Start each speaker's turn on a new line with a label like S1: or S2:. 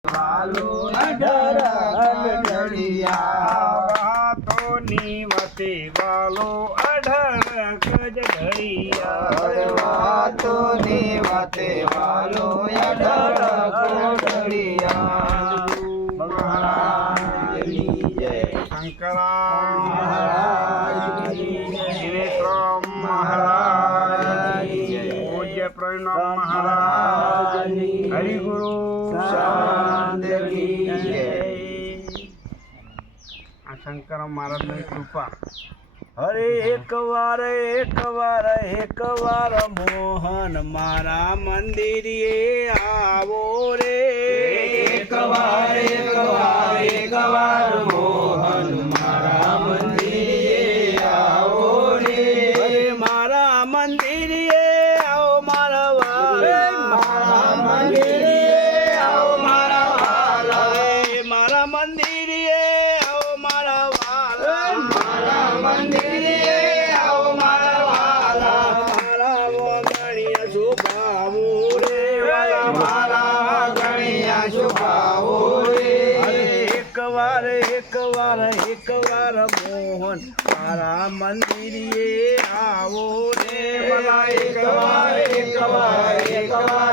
S1: વાલો અઢળ ગઢડિયા
S2: વાતોની વતે વાલો અઢળ ગઢડિયા
S1: વાતોની વાતે વાલો અઢળ ગઢડિયા મહારાજની જય
S2: શંકરા
S1: મહારાજની જય
S2: ત્રિનેત્રમ મહારાજની જય પૂજ્ય પ્રણવ મહારાજની હરિગુરુ
S1: શાંતિની જય
S2: આ શંકર મહારાજની કૃપા
S1: હરે એક વાર મોહન મારા મંદિરે આવો રે એક વાર મોહન મારા મંદિરે આવો રે અરે મારા મંદિરે આવો મારા વાલે મારા મંદિરે આવો મારા વાલા મારા મંદિરે આવો મારા વાલા મારા મંદિરે આવો મારા વાલા મારા વગણિયા શુભાવો રે મારા વગણિયા શુભાવો રે એક વાર મોહન મારા મંદિરે આવો રે એક વાર